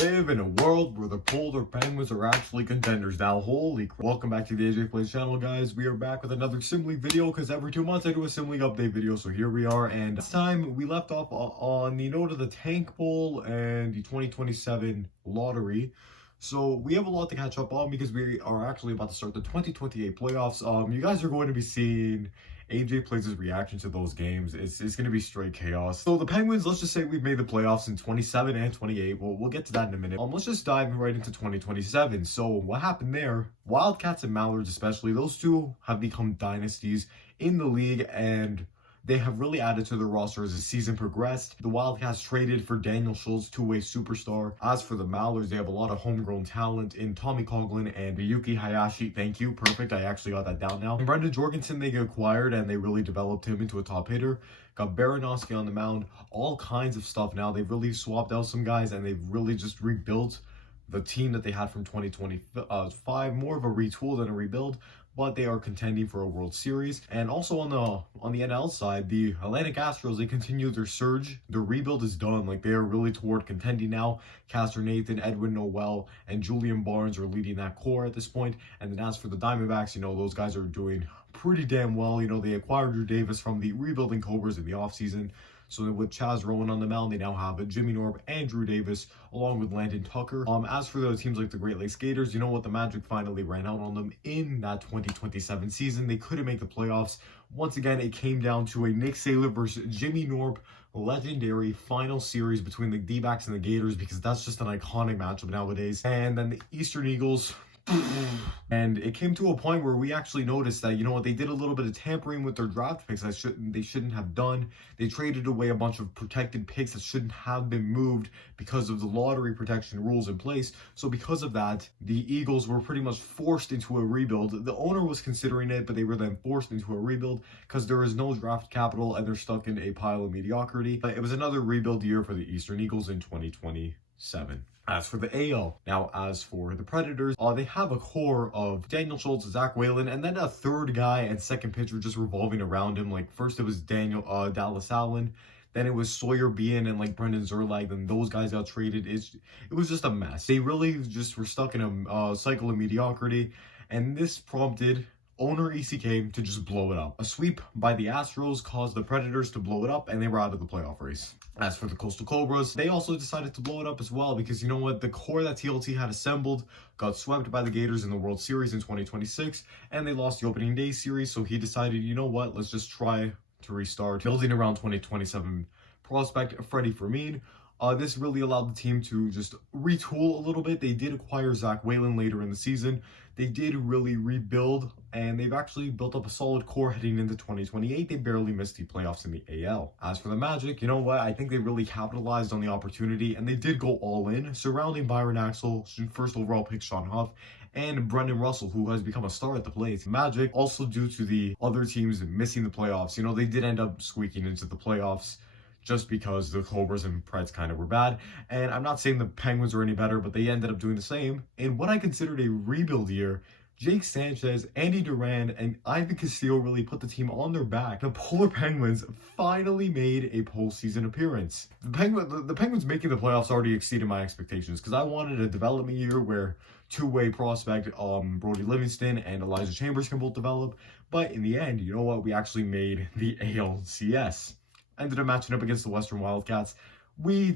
live in a world where the polar penguins are actually contenders. Now, holy crap. Welcome back to the AJ Plays channel, guys. We are back with another Sim League video because every 2 months I do a Sim League update video. So here we are, and this time we left off on the note of the Tank Bowl and the 2027 lottery. So we have a lot to catch up on because we are actually about to start the 2028 playoffs. You guys are going to be seeing AJ Plays his reaction to those games. It's going to be straight chaos. So the Penguins, let's just say we've made the playoffs in 27 and 28. We'll get to that in a minute. Let's just dive right into 2027. So what happened there? Wildcats and Mallards especially, those two have become dynasties in the league, and they have really added to their roster as the season progressed. The Wildcats traded for Daniel Schultz, two-way superstar. As for the Mallards, they have a lot of homegrown talent in Tommy Coughlin and Yuki Hayashi. Thank you. Perfect. I actually got that down now. And Brendan Jorgensen, they acquired, and they really developed him into a top hitter. Got Baranowski on the mound. All kinds of stuff now. They've really swapped out some guys, and they've really just rebuilt the team that they had from 2025. More of a retool than a rebuild, but they are contending for a World Series. And also on the NL side, the Atlantic Astros, they continue their surge. Their rebuild is done. Like, they are really toward contending now. Castor Nathan, Edwin Noel, and Julian Barnes are leading that core at this point. And then as for the Diamondbacks, those guys are doing pretty damn well. They acquired Drew Davis from the rebuilding Cobras in the offseason. So with Chaz Rowan on the mound, they now have Jimmy Norb and Drew Davis, along with Landon Tucker. As for the teams like the Great Lakes Gators, the Magic finally ran out on them in that 2027 season. They couldn't make the playoffs. Once again, it came down to a Nick Saylor versus Jimmy Norb legendary final series between the D-backs and the Gators, because that's just an iconic matchup nowadays. And then the Eastern Eagles, and it came to a point where we actually noticed that, they did a little bit of tampering with their draft picks that they shouldn't have done. They traded away a bunch of protected picks that shouldn't have been moved because of the lottery protection rules in place. So because of that, the Eagles were pretty much forced into a rebuild. The owner was considering it, but they were then forced into a rebuild because there is no draft capital and they're stuck in a pile of mediocrity. But it was another rebuild year for the Eastern Eagles in 2027. As for the AL, now as for the Predators, they have a core of Daniel Schultz, Zach Whalen, and then a third guy and second pitcher just revolving around him. Like, first it was Dallas Allen, then it was Sawyer Bean and Brendan Zerlag. Then those guys got traded. It was just a mess. They really just were stuck in a cycle of mediocrity, and this prompted owner ECK to just blow it up. A sweep by the Astros caused the Predators to blow it up, and they were out of the playoff race. As for the Coastal Cobras, they also decided to blow it up as well, because the core that TLT had assembled got swept by the Gators in the World Series in 2026, and they lost the opening day series. So he decided, let's just try to restart, building around 2027 prospect Freddie Fermin. This really allowed the team to just retool a little bit. They did acquire Zach Whalen later in the season. They did really rebuild, and they've actually built up a solid core heading into 2028. They barely missed the playoffs in the AL. As for the Magic, I think they really capitalized on the opportunity, and they did go all in, surrounding Byron Axel, first overall pick Sean Huff, and Brendan Russell, who has become a star at the plate. Magic, also due to the other teams missing the playoffs, they did end up squeaking into the playoffs, just because the Cobras and Preds kind of were bad. And I'm not saying the Penguins are any better, but they ended up doing the same. In what I considered a rebuild year, Jake Sanchez, Andy Duran, and Ivan Castillo really put the team on their back. The Polar Penguins finally made a postseason appearance. The Penguins making the playoffs already exceeded my expectations, because I wanted a development year where two-way prospect Brody Livingston and Elijah Chambers can both develop. But in the end, we actually made the ALCS. Ended up matching up against the Western Wildcats. We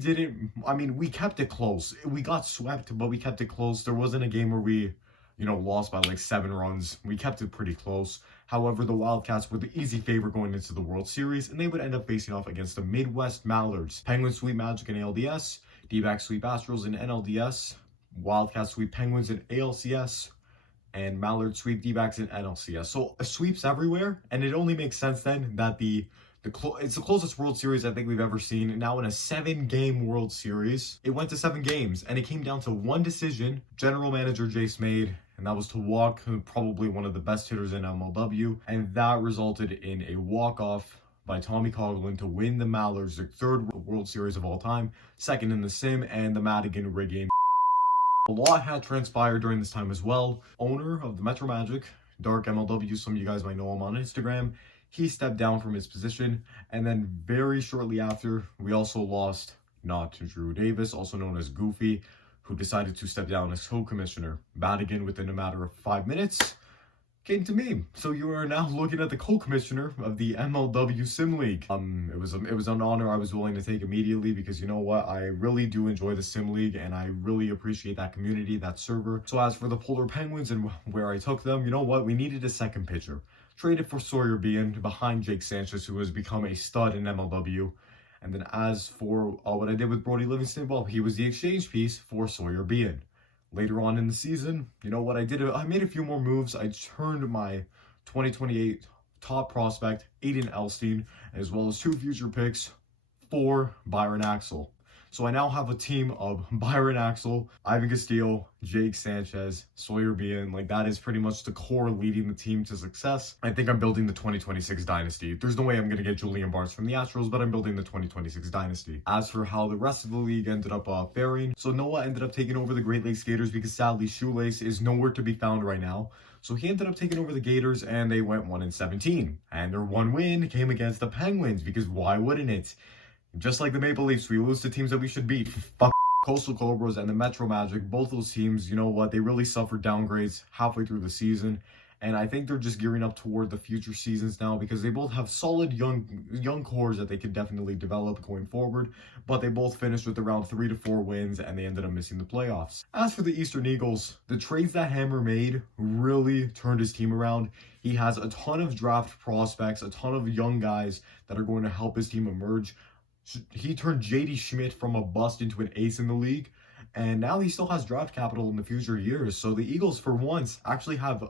kept it close. We got swept, but we kept it close. There wasn't a game where we, lost by 7 runs. We kept it pretty close. However, the Wildcats were the easy favorite going into the World Series, and they would end up facing off against the Midwest Mallards. Penguins sweep Magic in ALDS, D-backs sweep Astros in NLDS, Wildcats sweep Penguins in ALCS, and Mallards sweep D-backs in NLCS. So sweeps everywhere, and it only makes sense then that it's the closest World Series I think we've ever seen. Now in a 7-game World Series, it went to 7 games, and it came down to one decision general manager Jace made, and that was to walk probably one of the best hitters in MLW, and that resulted in a walk-off by Tommy Coughlin to win the Mallards, their 3rd World Series of all time, 2nd in the Sim, and the Madigan rigging. A lot had transpired during this time as well. Owner of the Metro Magic, Dark MLW, some of you guys might know him on Instagram, he stepped down from his position, and then very shortly after, we also lost not Drew Davis, also known as Goofy, who decided to step down as co-commissioner. Madigan, within a matter of 5 minutes, came to me. So you are now looking at the co-commissioner of the MLW Sim League. It was an honor I was willing to take immediately, because you know what, I really do enjoy the Sim League and I really appreciate that community, that server. So as for the Polar Penguins and where I took them, you know what, we needed a second pitcher. Traded for Sawyer Bean behind Jake Sanchez, who has become a stud in MLW. And then as for what I did with Brody Livingston, well, he was the exchange piece for Sawyer Bean. Later on in the season, you know what I did? I made a few more moves. I turned my 2028 top prospect, Aiden Elstein, as well as 2 future picks for Byron Axel. So I now have a team of Byron Axel, Ivan Castillo, Jake Sanchez, Sawyer Bean. Like, that is pretty much the core leading the team to success. I think I'm building the 2026 dynasty. There's no way I'm going to get Julian Barnes from the Astros, but I'm building the 2026 dynasty. As for how the rest of the league ended up faring, so Noah ended up taking over the Great Lakes Gators because sadly Shoelace is nowhere to be found right now. So he ended up taking over the Gators and they went 1-17. And their one win came against the Penguins, because why wouldn't it? Just like the Maple Leafs, we lose to teams that we should beat. Fuck Coastal Cobras and the Metro Magic. Both those teams, you know what, they really suffered downgrades halfway through the season. And I think they're just gearing up toward the future seasons now, because they both have solid young cores that they could definitely develop going forward. But they both finished with around 3 to 4 wins and they ended up missing the playoffs. As for the Eastern Eagles, the trades that Hammer made really turned his team around. He has a ton of draft prospects, a ton of young guys that are going to help his team emerge. He turned JD Schmidt from a bust into an ace in the league, and now he still has draft capital in the future years. So the Eagles, for once, actually have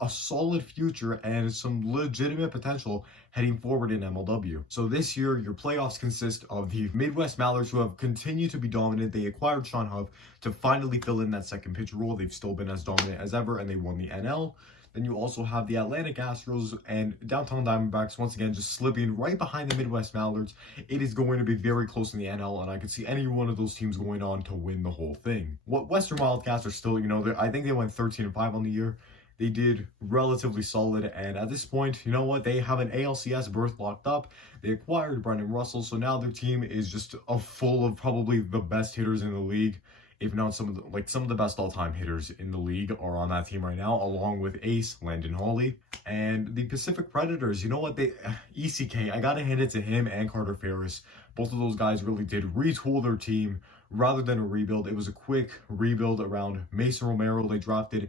a solid future and some legitimate potential heading forward in MLW. So this year, your playoffs consist of the Midwest Mallards, who have continued to be dominant. They acquired Sean Huff to finally fill in that second pitcher role. They've still been as dominant as ever, and they won the NL. Then you also have the Atlantic Astros and Downtown Diamondbacks, once again, just slipping right behind the Midwest Mallards. It is going to be very close in the NL, and I could see any one of those teams going on to win the whole thing. What Western Wildcats are still, you know, I think they went 13-5 on the year. They did relatively solid, and at this point, you know what, they have an ALCS berth locked up. They acquired Brendan Russell, so now their team is just full of probably the best hitters in the league. If not some of the best all-time hitters in the league are on that team right now, along with Ace, Landon Hawley, and the Pacific Predators. You know what, ECK, I gotta hand it to him and Carter Ferris. Both of those guys really did retool their team rather than a rebuild. It was a quick rebuild around Mason Romero. They drafted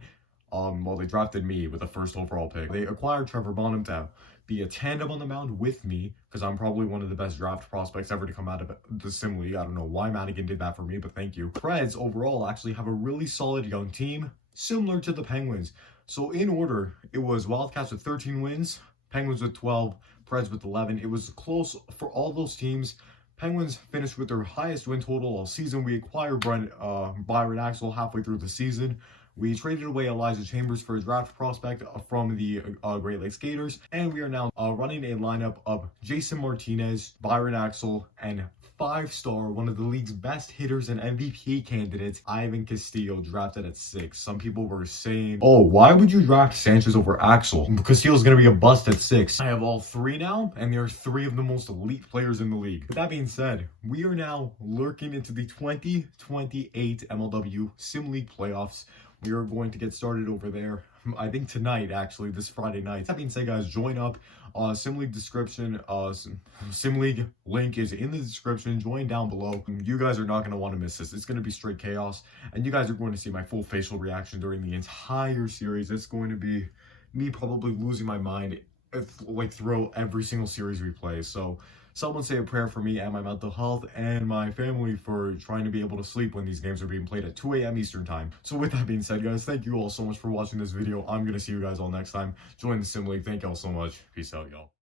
me with the first overall pick. They acquired Trevor Bonham to be a tandem on the mound with me, because I'm probably one of the best draft prospects ever to come out of the Sim League. I don't know why Madigan did that for me, but thank you. Preds overall actually have a really solid young team, similar to the Penguins. So in order, it was Wildcats with 13 wins, Penguins with 12, Preds with 11. It was close for all those teams. Penguins finished with their highest win total all season. We acquired Byron Axel halfway through the season. We traded away Elijah Chambers for a draft prospect from the Great Lakes Gators, and we are now running a lineup of Jason Martinez, Byron Axel, and 5-star, one of the league's best hitters and MVP candidates, Ivan Castillo, drafted at 6. Some people were saying, oh, why would you draft Sanchez over Axel? Castillo's going to be a bust at 6. I have all 3 now, and they are 3 of the most elite players in the league. With that being said, we are now lurking into the 2028 MLW Sim League playoffs. We are going to get started over there, I think tonight, actually, this Friday night. That being said, guys, join up. Sim League description, Sim League link is in the description. Join down below. You guys are not going to want to miss this. It's going to be straight chaos, and you guys are going to see my full facial reaction during the entire series. It's going to be me probably losing my mind throughout every single series we play. So someone say a prayer for me and my mental health and my family for trying to be able to sleep when these games are being played at 2 a.m. Eastern time. So with that being said, guys, thank you all so much for watching this video. I'm going to see you guys all next time. Join the Sim League. Thank you all so much. Peace out, y'all.